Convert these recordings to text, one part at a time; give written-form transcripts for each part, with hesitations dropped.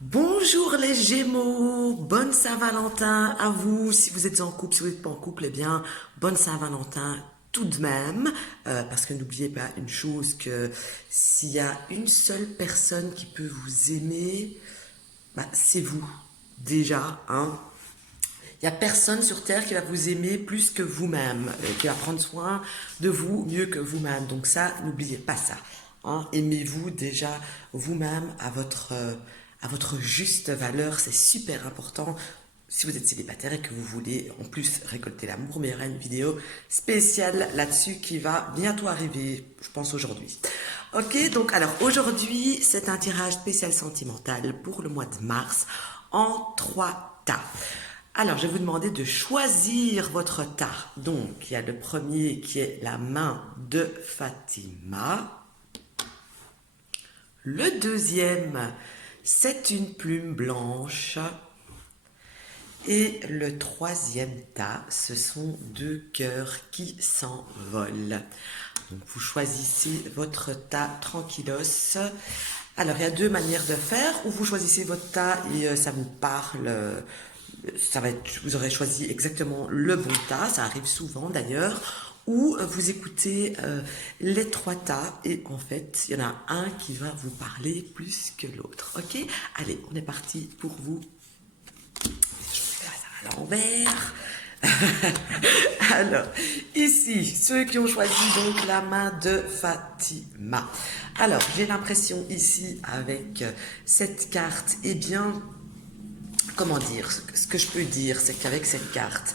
Bonjour les Gémeaux, bonne Saint-Valentin à vous. Si vous êtes en couple, si vous n'êtes pas en couple, eh bien, bonne Saint-Valentin tout de même. Parce que n'oubliez pas une chose, que s'il y a une seule personne qui peut vous aimer, bah, c'est vous, déjà, hein. Il n'y a personne sur Terre qui va vous aimer plus que vous-même, qui va prendre soin de vous mieux que vous-même. Donc ça, n'oubliez pas ça, hein. Aimez-vous déjà vous-même à votre juste valeur, c'est super important. Si vous êtes célibataire et que vous voulez en plus récolter l'amour, mais il y aura une vidéo spéciale là-dessus qui va bientôt arriver, je pense aujourd'hui. Ok, donc alors aujourd'hui, c'est un tirage spécial sentimental pour le mois de mars en 3 tas. Alors, je vais vous demander de choisir votre tas. Donc, il y a le premier qui est la main de Fatima. Le deuxième, c'est une plume blanche. Et le troisième tas, ce sont deux cœurs qui s'envolent. Donc, vous choisissez votre tas tranquillos. Alors, il y a deux manières de faire. Ou vous choisissez votre tas et ça vous parle. Ça va être, vous aurez choisi exactement le bon tas. Ça arrive souvent d'ailleurs. Ou vous écoutez les trois tas et en fait, il y en a un qui va vous parler plus que l'autre. Ok? Allez, on est parti pour vous. Je vais faire ça à l'envers. Alors, ici, ceux qui ont choisi donc la main de Fatima. Alors, j'ai l'impression ici avec cette carte, eh bien, comment dire, ce que je peux dire, c'est qu'avec cette carte,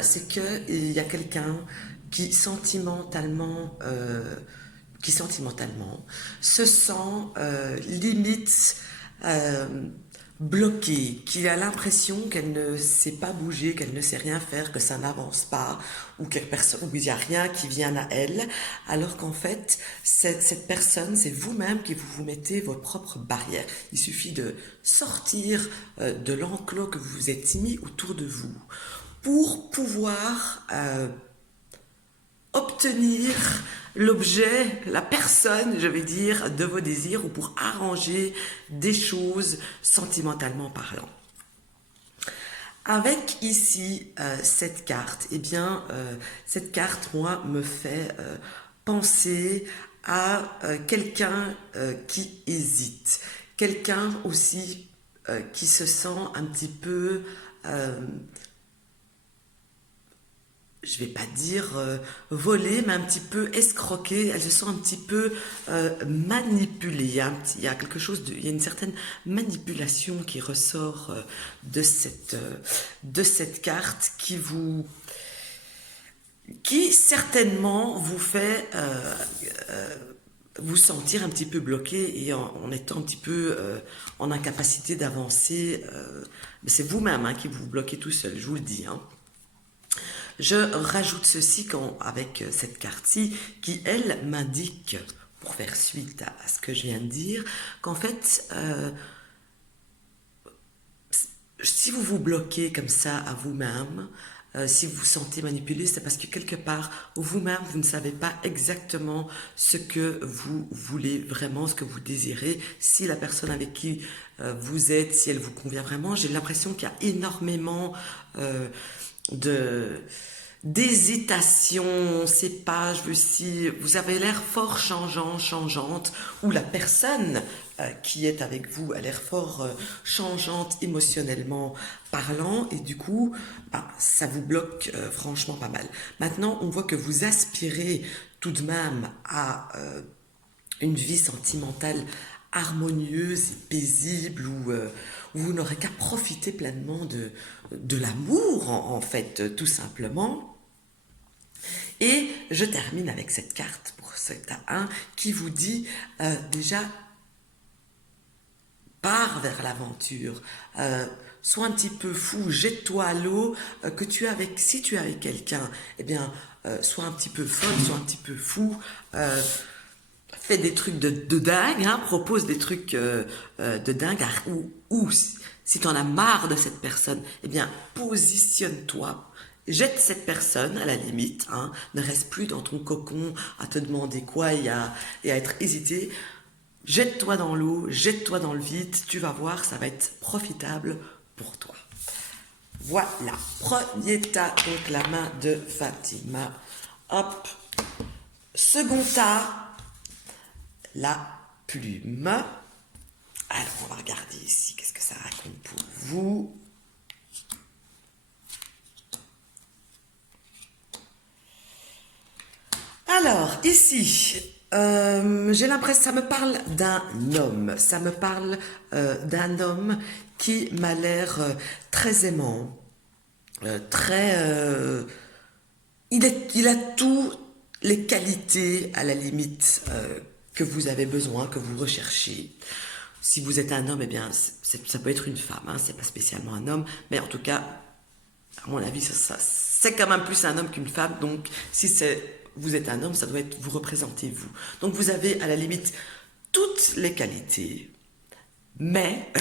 c'est qu'il y a quelqu'un qui sentimentalement se sent limite euh, bloquée, qui a l'impression qu'elle ne sait pas bouger, qu'elle ne sait rien faire, que ça n'avance pas, ou qu'il n'y a rien qui vient à elle, alors qu'en fait, cette personne, c'est vous-même qui vous mettez vos propres barrières. Il suffit de sortir de l'enclos que vous vous êtes mis autour de vous pour pouvoir obtenir l'objet, la personne, je vais dire, de vos désirs ou pour arranger des choses sentimentalement parlant. Avec ici cette carte, eh bien, cette carte, moi, me fait penser à quelqu'un qui hésite, quelqu'un aussi qui se sent un petit peu je vais pas dire volée, mais un petit peu escroquée. Elle se sent un petit peu manipulée. Il y a quelque chose il y a une certaine manipulation qui ressort de cette carte qui certainement vous fait vous sentir un petit peu bloqué et en étant un petit peu en incapacité d'avancer. Mais c'est vous-même hein, qui vous bloquez tout seul, je vous le dis, hein. Je rajoute ceci avec cette carte-ci qui, elle, m'indique, pour faire suite à ce que je viens de dire, qu'en fait, si vous vous bloquez comme ça à vous-même, si vous vous sentez manipulé, c'est parce que quelque part, vous-même, vous ne savez pas exactement ce que vous voulez vraiment, ce que vous désirez, si la personne avec qui vous êtes, si elle vous convient vraiment. J'ai l'impression qu'il y a énormément de d'hésitation, on sait pas, je veux si vous avez l'air fort changeante, ou la personne qui est avec vous a l'air fort changeante émotionnellement parlant, et du coup, bah, ça vous bloque franchement pas mal. Maintenant, on voit que vous aspirez tout de même à une vie sentimentale harmonieuse et paisible où vous n'aurez qu'à profiter pleinement de l'amour en fait tout simplement. Et je termine avec cette carte pour ce tas 1 qui vous dit déjà pars vers l'aventure, sois un petit peu fou, jette-toi à l'eau, si tu es avec quelqu'un, eh bien sois un petit peu folle, sois un petit peu fou, fais des trucs de dingue, hein, propose des trucs de dingue, ou si tu en as marre de cette personne, eh bien positionne-toi. Jette cette personne à la limite, hein, ne reste plus dans ton cocon à te demander quoi et à être hésité. Jette-toi dans l'eau, jette-toi dans le vide, tu vas voir, ça va être profitable pour toi. Voilà, premier tas, donc la main de Fatima. Hop. Second tas, la plume. Alors, on va regarder ici, qu'est-ce que ça raconte pour vous. Alors, ici, j'ai l'impression, ça me parle d'un homme. Ça me parle d'un homme qui m'a l'air très aimant, très... il a toutes les qualités, à la limite, que vous avez besoin, que vous recherchez. Si vous êtes un homme, eh bien, ça peut être une femme, hein, c'est pas spécialement un homme, mais en tout cas, à mon avis, c'est quand même plus un homme qu'une femme. Donc, si vous êtes un homme, ça doit être vous représentez vous. Donc, vous avez à la limite toutes les qualités, mais,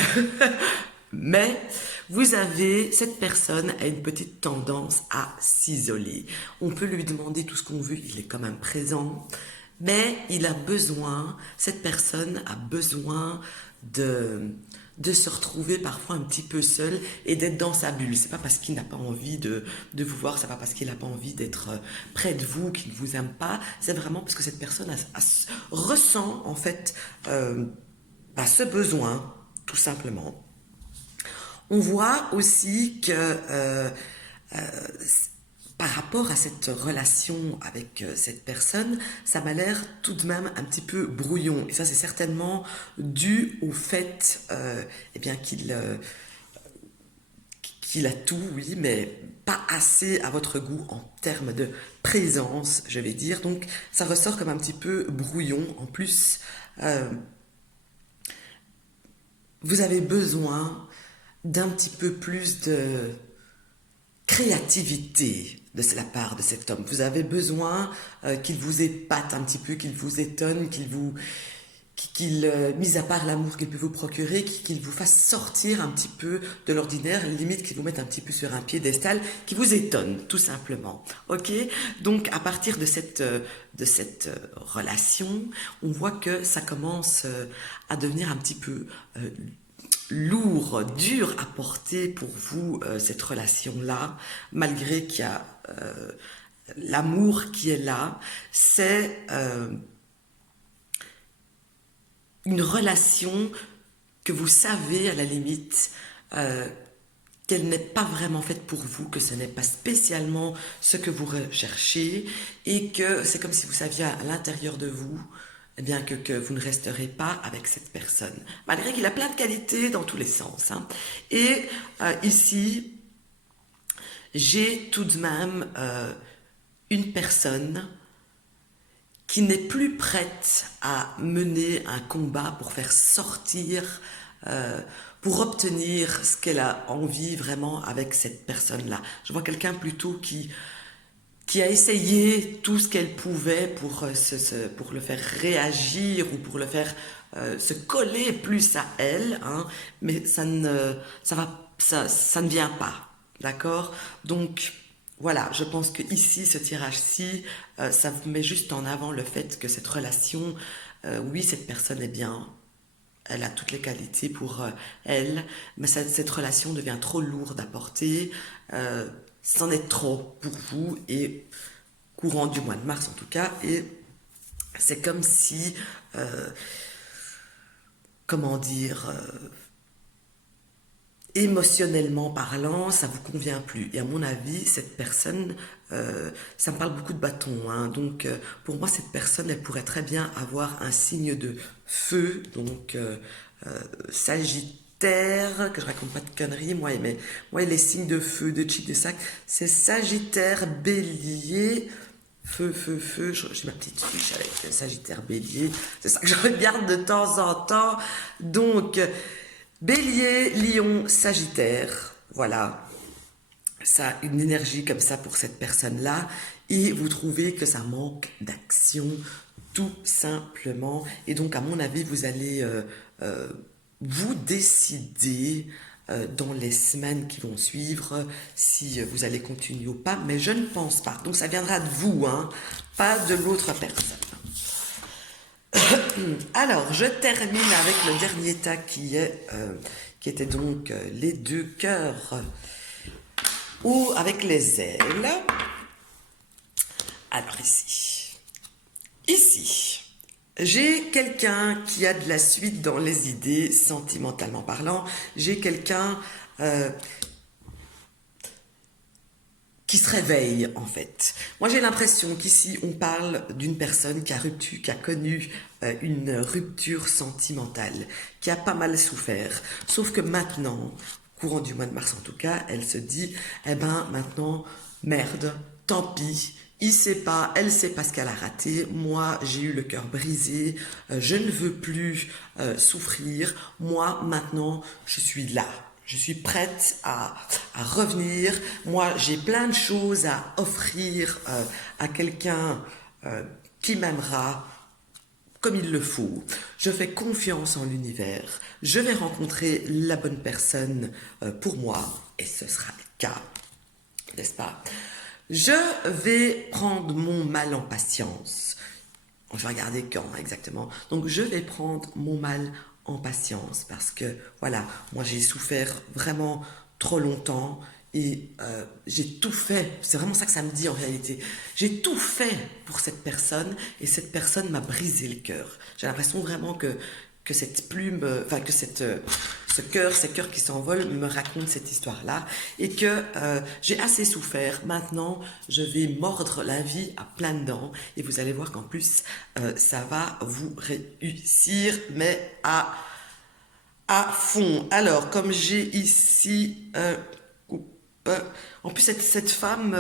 mais, vous avez, cette personne a une petite tendance à s'isoler. On peut lui demander tout ce qu'on veut, il est quand même présent, mais il a besoin, cette personne a besoin de, de se retrouver parfois un petit peu seul et d'être dans sa bulle. C'est pas parce qu'il n'a pas envie de vous voir, c'est pas parce qu'il n'a pas envie d'être près de vous, qu'il ne vous aime pas, c'est vraiment parce que cette personne ressent en fait ce besoin, tout simplement. On voit aussi que par rapport à cette relation avec cette personne, ça m'a l'air tout de même un petit peu brouillon. Et ça, c'est certainement dû au fait eh bien, qu'il a tout, oui, mais pas assez à votre goût en termes de présence, je vais dire. Donc, ça ressort comme un petit peu brouillon. En plus, euh, vous avez besoin d'un petit peu plus de créativité de la part de cet homme. Vous avez besoin qu'il vous épate un petit peu, qu'il vous étonne, mis à part l'amour qu'il peut vous procurer, qu'il vous fasse sortir un petit peu de l'ordinaire, limite qu'il vous mette un petit peu sur un piédestal, qui vous étonne, tout simplement. Ok? Donc, à partir de cette relation, on voit que ça commence à devenir un petit peu lourd, dur à porter pour vous, cette relation-là, malgré qu'il y a l'amour qui est là. C'est une relation que vous savez à la limite qu'elle n'est pas vraiment faite pour vous, que ce n'est pas spécialement ce que vous recherchez et que c'est comme si vous saviez à l'intérieur de vous eh bien que vous ne resterez pas avec cette personne, malgré qu'il a plein de qualités dans tous les sens. Hein. Et ici, j'ai tout de même une personne qui n'est plus prête à mener un combat pour faire sortir, pour obtenir ce qu'elle a envie vraiment avec cette personne-là. Je vois quelqu'un plutôt qui a essayé tout ce qu'elle pouvait pour, pour le faire réagir ou pour le faire se coller plus à elle, hein, mais ça ne vient pas, d'accord? Donc, voilà, je pense que ici, ce tirage-ci, ça vous met juste en avant le fait que cette relation, oui, cette personne est bien, elle a toutes les qualités pour elle, mais cette relation devient trop lourde à porter, c'en est trop pour vous, et courant du mois de mars en tout cas, et c'est comme si, comment dire, émotionnellement parlant, ça vous convient plus. Et à mon avis, cette personne, ça me parle beaucoup de bâton, hein. Donc pour moi, cette personne, elle pourrait très bien avoir un signe de feu, donc Sagittaire, que je raconte pas de conneries, mais moi, les signes de feu, de chic, de sac, c'est Sagittaire, Bélier, feu, feu, feu, j'ai ma petite fiche avec Sagittaire, Bélier, c'est ça que je regarde de temps en temps. Donc, Bélier, Lion, Sagittaire, voilà, ça a une énergie comme ça pour cette personne-là, et vous trouvez que ça manque d'action, tout simplement, et donc à mon avis, vous allez vous décider dans les semaines qui vont suivre si vous allez continuer ou pas, mais je ne pense pas. Donc ça viendra de vous, hein, pas de l'autre personne. Alors, je termine avec le dernier tas qui était donc les deux cœurs ou avec les ailes. Alors ici, j'ai quelqu'un qui a de la suite dans les idées, sentimentalement parlant. J'ai quelqu'un qui se réveille en fait. Moi j'ai l'impression qu'ici on parle d'une personne qui a connu une rupture sentimentale, qui a pas mal souffert. Sauf que maintenant, courant du mois de mars en tout cas, elle se dit, eh ben maintenant, merde, tant pis. Il sait pas, elle sait pas ce qu'elle a raté. Moi, j'ai eu le cœur brisé. Je ne veux plus souffrir. Moi, maintenant, je suis là. Je suis prête à revenir. Moi, j'ai plein de choses à offrir à quelqu'un qui m'aimera comme il le faut. Je fais confiance en l'univers. Je vais rencontrer la bonne personne pour moi et ce sera le cas, n'est-ce pas? Je vais prendre mon mal en patience. Je vais regarder quand exactement. Donc je vais prendre mon mal en patience parce que voilà, moi j'ai souffert vraiment trop longtemps et j'ai tout fait. C'est vraiment ça que ça me dit en réalité. J'ai tout fait pour cette personne et cette personne m'a brisé le cœur. J'ai l'impression vraiment que cette plume, enfin que ces cœurs qui s'envolent me racontent cette histoire-là et que j'ai assez souffert. Maintenant, je vais mordre la vie à pleines dents et vous allez voir qu'en plus, ça va vous réussir, mais à fond. Alors, comme j'ai ici, en plus cette femme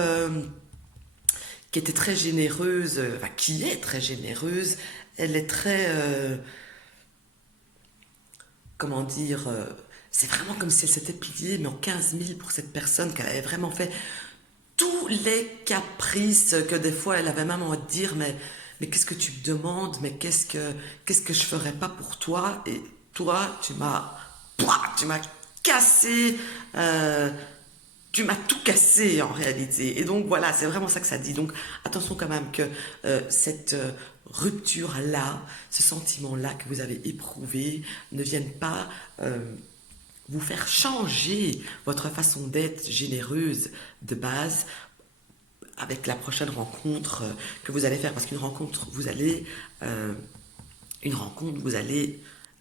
qui était très généreuse, enfin qui est très généreuse, elle est très comment dire, c'est vraiment comme si elle s'était pliée, mais en 15 000 pour cette personne, qu'elle avait vraiment fait tous les caprices que des fois elle avait même envie de dire, mais qu'est-ce que tu me demandes, mais qu'est-ce que je ferais pas pour toi, et toi, tu m'as cassé, tu m'as tout cassé en réalité. Et donc voilà, c'est vraiment ça que ça dit. Donc attention quand même que cette rupture-là, ce sentiment-là que vous avez éprouvé ne vienne pas vous faire changer votre façon d'être généreuse de base avec la prochaine rencontre que vous allez faire. Parce une rencontre, vous allez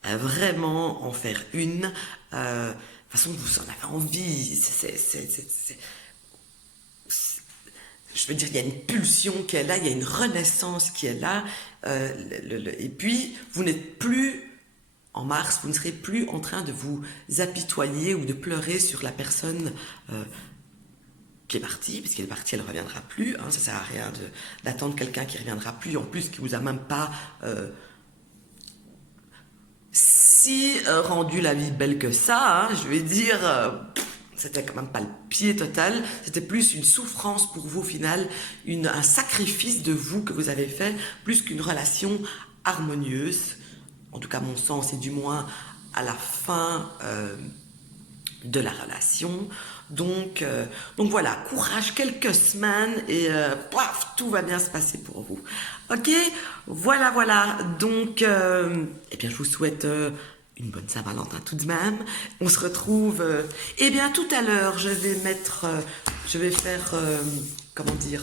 vraiment en faire une. De toute façon, vous en avez envie. Je veux dire, il y a une pulsion qui est là, il y a une renaissance qui est là. Et puis, vous n'êtes plus, en mars, vous ne serez plus en train de vous apitoyer ou de pleurer sur la personne qui est partie, puisqu'elle est partie, elle ne reviendra plus. Hein, ça ne sert à rien d'attendre quelqu'un qui ne reviendra plus, en plus qui ne vous a même pas si rendu la vie belle que ça. Hein, je vais dire, c'était quand même pas le pied total, c'était plus une souffrance pour vous au final, un sacrifice de vous que vous avez fait, plus qu'une relation harmonieuse, en tout cas à mon sens, et du moins à la fin de la relation. Donc voilà, courage, quelques semaines et paf, tout va bien se passer pour vous. Ok, voilà. Donc, eh bien, je vous souhaite une bonne Saint-Valentin tout de même. On se retrouve, eh bien, tout à l'heure. Je vais faire, comment dire,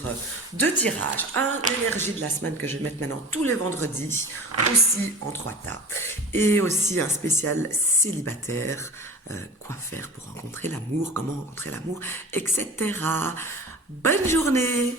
deux tirages. Un énergie de la semaine que je vais mettre maintenant tous les vendredis, aussi en 3 tas, et aussi un spécial célibataire. Quoi faire pour rencontrer l'amour, comment rencontrer l'amour, etc. Bonne journée!